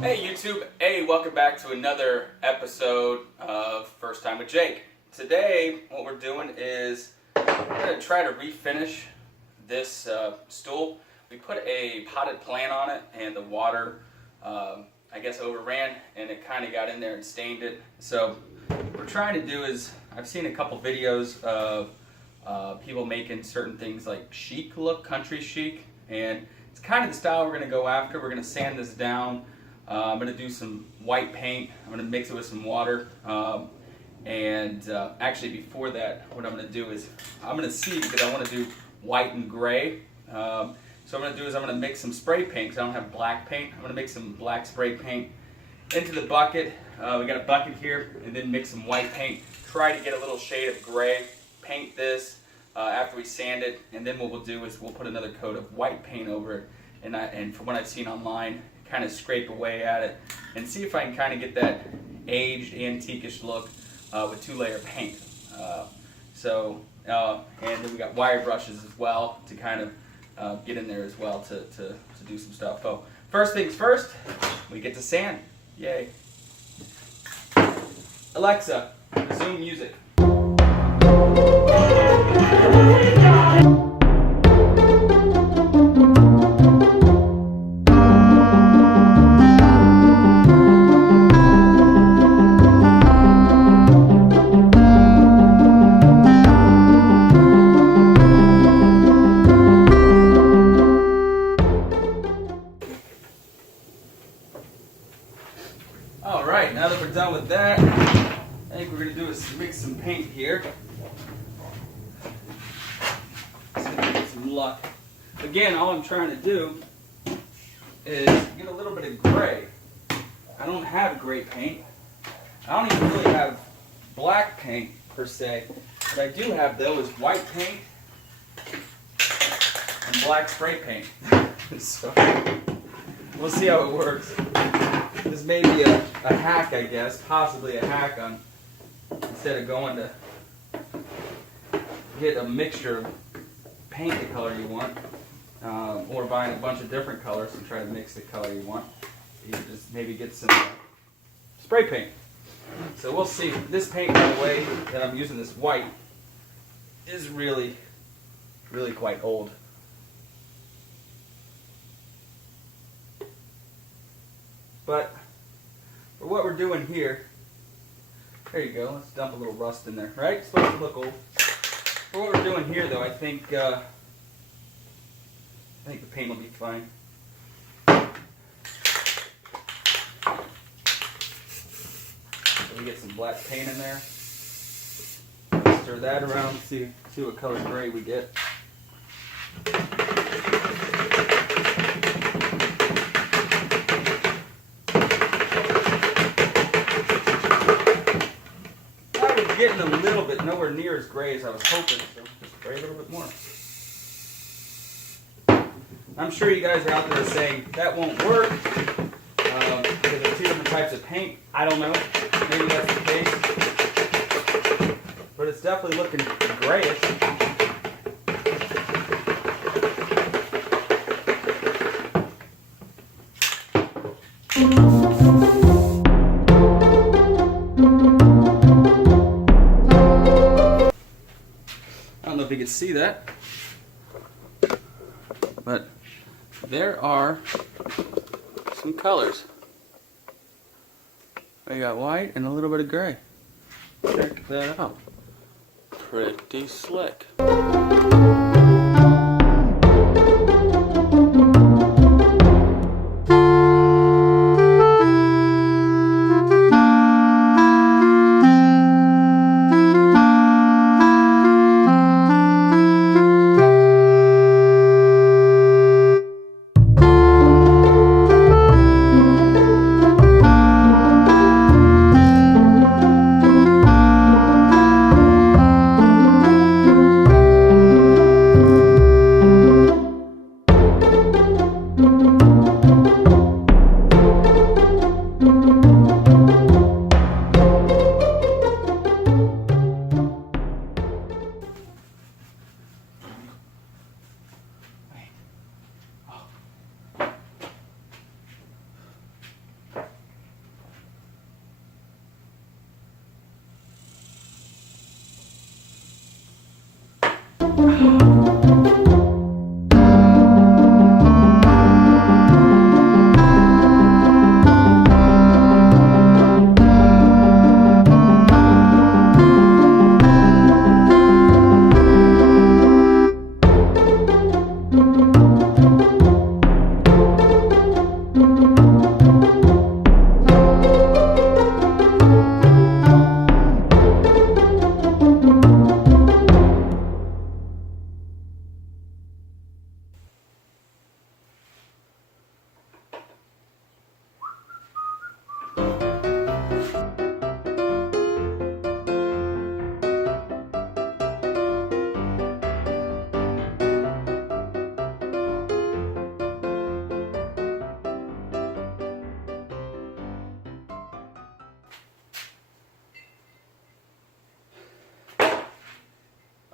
Hey YouTube, hey, welcome back to another episode of First Time with Jake. Today, what we're doing is we're going to try to refinish this stool. We put a potted plant on it and the water, I guess, overran and it kind of got in there and stained it. So what we're trying to do is, I've seen a couple videos of people making certain things like chic look, country chic, and it's kind of the style we're going to go after. We're going to sand this down. I'm going to do some white paint. I'm going to mix it with some water. Actually before that, what I'm going to do is, I'm going to see, because I want to do white and gray. So what I'm going to do is I'm going to mix some spray paint, because I don't have black paint. I'm going to mix some black spray paint into the bucket. We got a bucket here, and then mix some white paint. Try to get a little shade of gray. Paint this after we sand it, and then what we'll do is we'll put another coat of white paint over it. And from what I've seen online, kind of scrape away at it and see if I can kind of get that aged, antique-ish look with two-layer paint. And then we got wire brushes as well to kind of get in there as well to do some stuff. So first things first, we get to sand. Yay. Alexa, resume music. Alright, now that we're done with that, I think we're going to do is mix some paint here. See if we get some luck. Again, all I'm trying to do is get a little bit of gray. I don't have gray paint. I don't even really have black paint per se. What I do have though is white paint and black spray paint. So we'll see how it works. This may be a hack, I guess, possibly a hack on, instead of going to get a mixture of paint the color you want, or buying a bunch of different colors and try to mix the color you want. You just maybe get some spray paint. So we'll see. This paint, by the way, that I'm using, this white, is really, really quite old. But for what we're doing here, there you go, let's dump a little rust in there, right? It's supposed to look old. For what we're doing here though, I think the paint will be fine. So we get some black paint in there. Stir that around, see what color gray we get. Getting a little bit, nowhere near as gray as I was hoping, so just spray a little bit more. I'm sure you guys are out there saying that won't work because there are two different types of paint. I don't know, maybe that's the case, but it's definitely looking grayish. I don't know if you can see that, but there are some colors. We got white and a little bit of gray. Check that out. Pretty slick.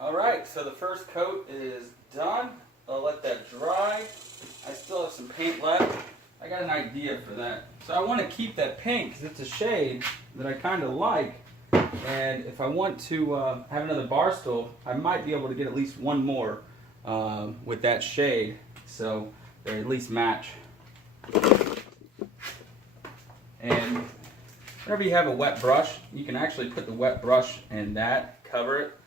Alright, so the first coat is done. I'll let that dry. I still have some paint left. I got an idea for that. So I want to keep that pink because it's a shade that I kind of like. And if I want to have another bar stool, I might be able to get at least one more with that shade. So they at least match. And whenever you have a wet brush, you can actually put the wet brush in that, cover it.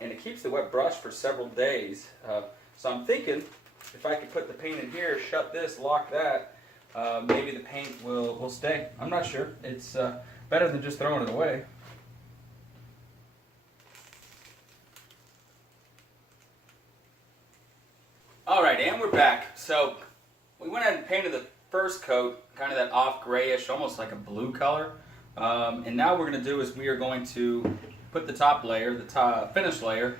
And it keeps the wet brush for several days. So I'm thinking if I could put the paint in here, shut this, lock that, maybe the paint will stay. I'm not sure. It's better than just throwing it away. Alright, and we're back. So we went ahead and painted the first coat, kind of that off grayish, almost like a blue color. And now what we're going to do is we are going to put the top layer, the top finish layer,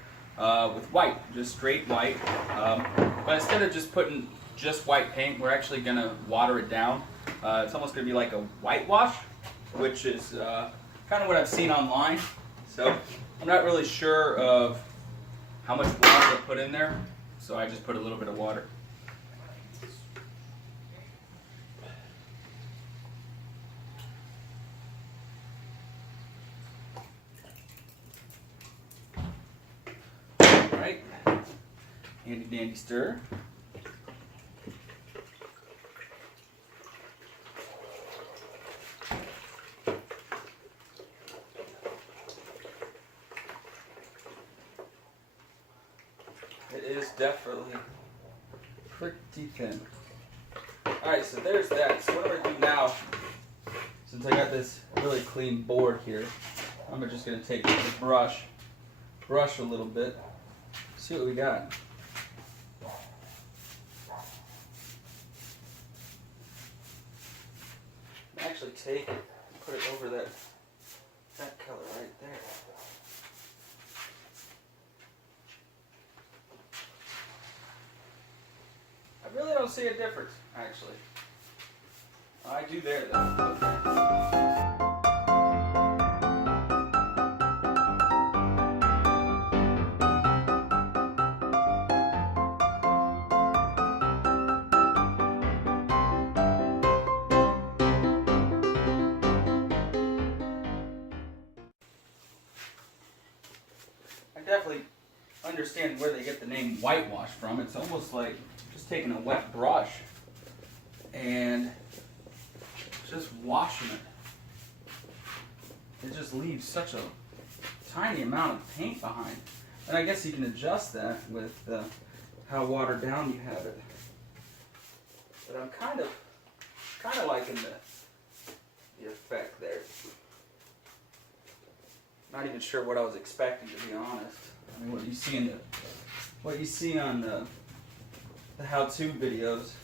with white, just straight white. But instead of just putting just white paint, we're actually going to water it down. It's almost going to be like a whitewash, which is kind of what I've seen online. So I'm not really sure of how much water to put in there, so I just put a little bit of water. Right, handy dandy stir. It is definitely pretty thin. Alright, so there's that. So what I'm going to do now, since I got this really clean board here, I'm just going to take the brush a little bit, see what we got. Actually take it and put it over that color right there. I really don't see a difference, actually. I do there, though. Definitely understand where they get the name whitewash from. It's almost like just taking a wet brush and just washing it. It just leaves such a tiny amount of paint behind. And I guess you can adjust that with how watered down you have it. But I'm kind of liking the effect there. Not even sure what I was expecting, to be honest. I mean, what you see on the how-to videos,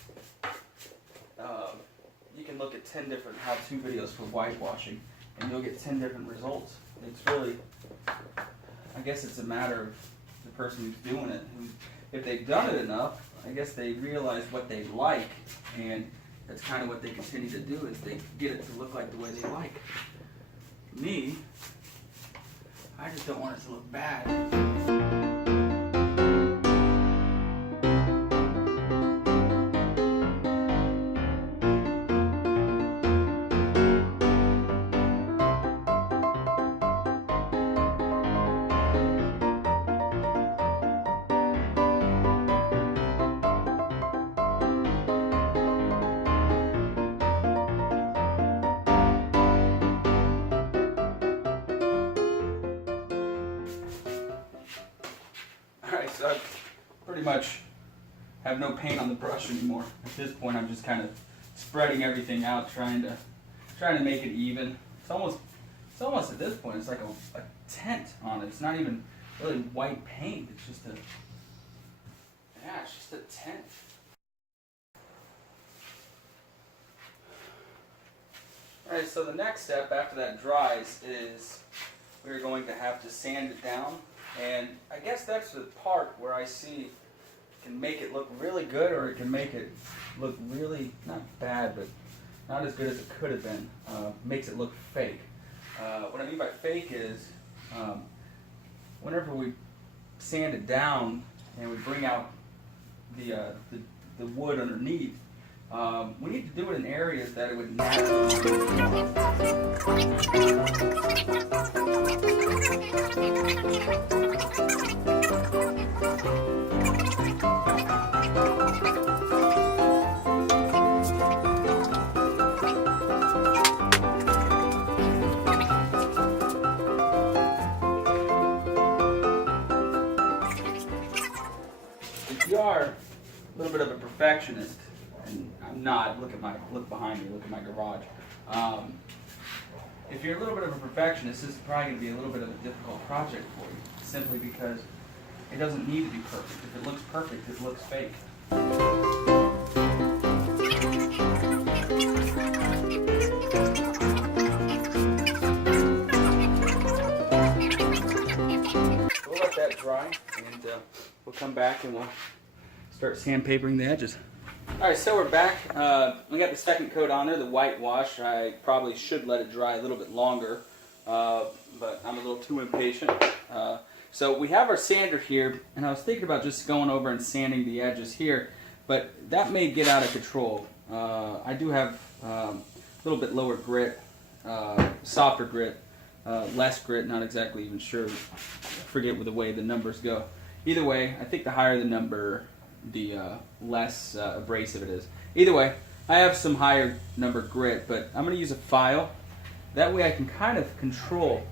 you can look at 10 different how-to videos for whitewashing, and you'll get 10 different results. It's really, I guess it's a matter of the person who's doing it. If they've done it enough, I guess they realize what they like, and that's kind of what they continue to do, is they get it to look like the way they like. Me, I just don't want it to look bad. because I pretty much have no paint on the brush anymore. At this point, I'm just kind of spreading everything out, trying to make it even. It's almost at this point, it's like a tint on it. It's not even really white paint. It's just a tint. All right, so the next step after that dries is we're going to have to sand it down. And I guess that's the part where I see it can make it look really good, or it can make it look really, not bad, but not as good as it could have been. Makes it look fake. What I mean by fake is whenever we sand it down and we bring out the wood underneath, we need to do it in areas that it would naturally if you are a little bit of a perfectionist, and I'm not, look behind me, look at my garage. If you're a little bit of a perfectionist, this is probably going to be a little bit of a difficult project for you, simply because it doesn't need to be perfect. If it looks perfect, it looks fake. We'll let that dry, and we'll come back and we'll start sandpapering the edges. Alright, so we're back. We got the second coat on there, the whitewash. I probably should let it dry a little bit longer, but I'm a little too impatient. So we have our sander here, and I was thinking about just going over and sanding the edges here, but that may get out of control. I do have a little bit lower grit, softer grit, less grit, not exactly even sure. I forget the way the numbers go. Either way, I think the higher the number, the less abrasive it is. Either way, I have some higher number grit, but I'm going to use a file. That way I can kind of control.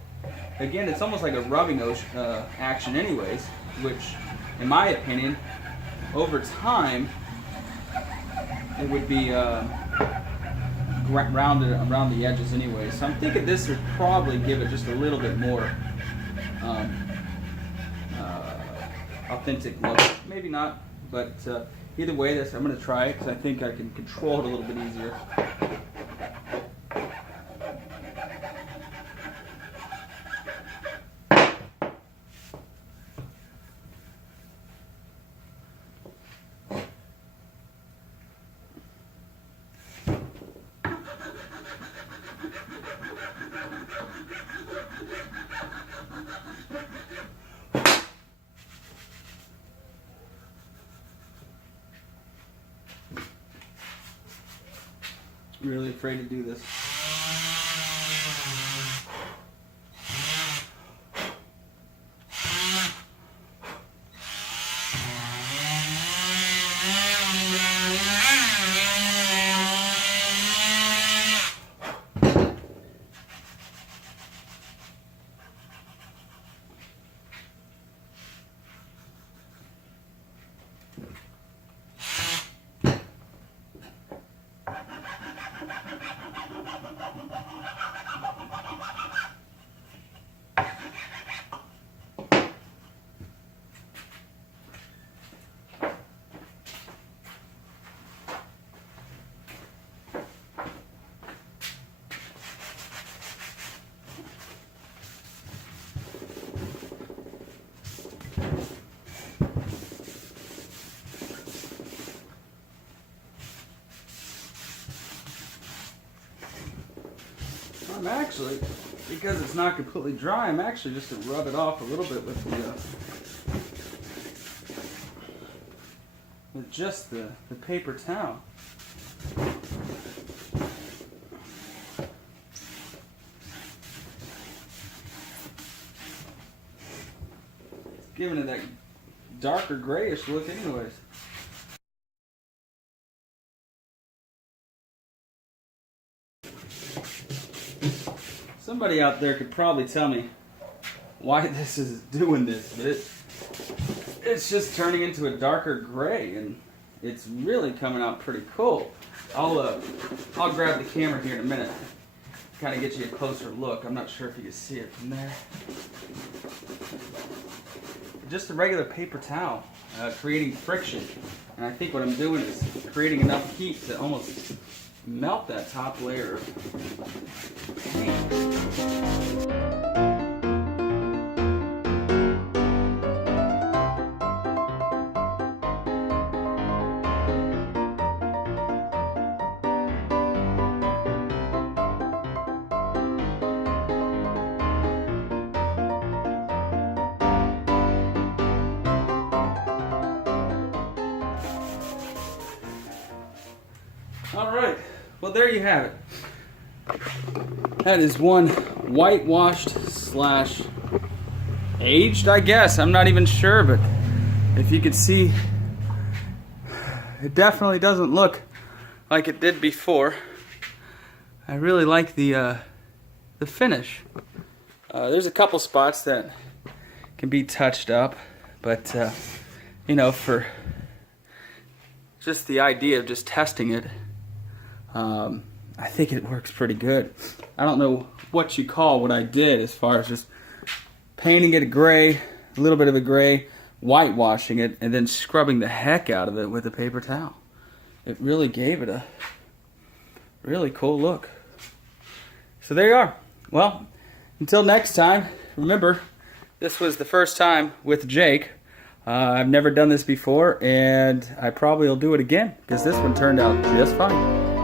Again, it's almost like a rubbing action anyways, which, in my opinion, over time, it would be rounded around the edges anyways. So I'm thinking this would probably give it just a little bit more authentic look. Maybe not. But either way, I'm going to try it because I think I can control it a little bit easier. I'm really afraid to do this. I'm actually, because it's not completely dry, I'm actually just to rub it off a little bit with just the paper towel. Giving it that darker grayish look anyways. Somebody out there could probably tell me why this is doing this, but it's just turning into a darker gray, and it's really coming out pretty cool. I'll grab the camera here in a minute, kind of get you a closer look. I'm not sure if you can see it from there. Just a regular paper towel, creating friction. And I think what I'm doing is creating enough heat to almost melt that top layer of paint. All right, well there you have it. That is one whitewashed slash aged, I guess. I'm not even sure, but if you could see, it definitely doesn't look like it did before. I really like the finish. There's a couple spots that can be touched up, but you know, for just the idea of just testing it, I think it works pretty good. I don't know what you call what I did as far as just painting it a gray, a little bit of a gray, whitewashing it, and then scrubbing the heck out of it with a paper towel. It really gave it a really cool look. So there you are. Well, until next time, remember, this was the first time with Jake. I've never done this before, and I probably will do it again because this one turned out just fine.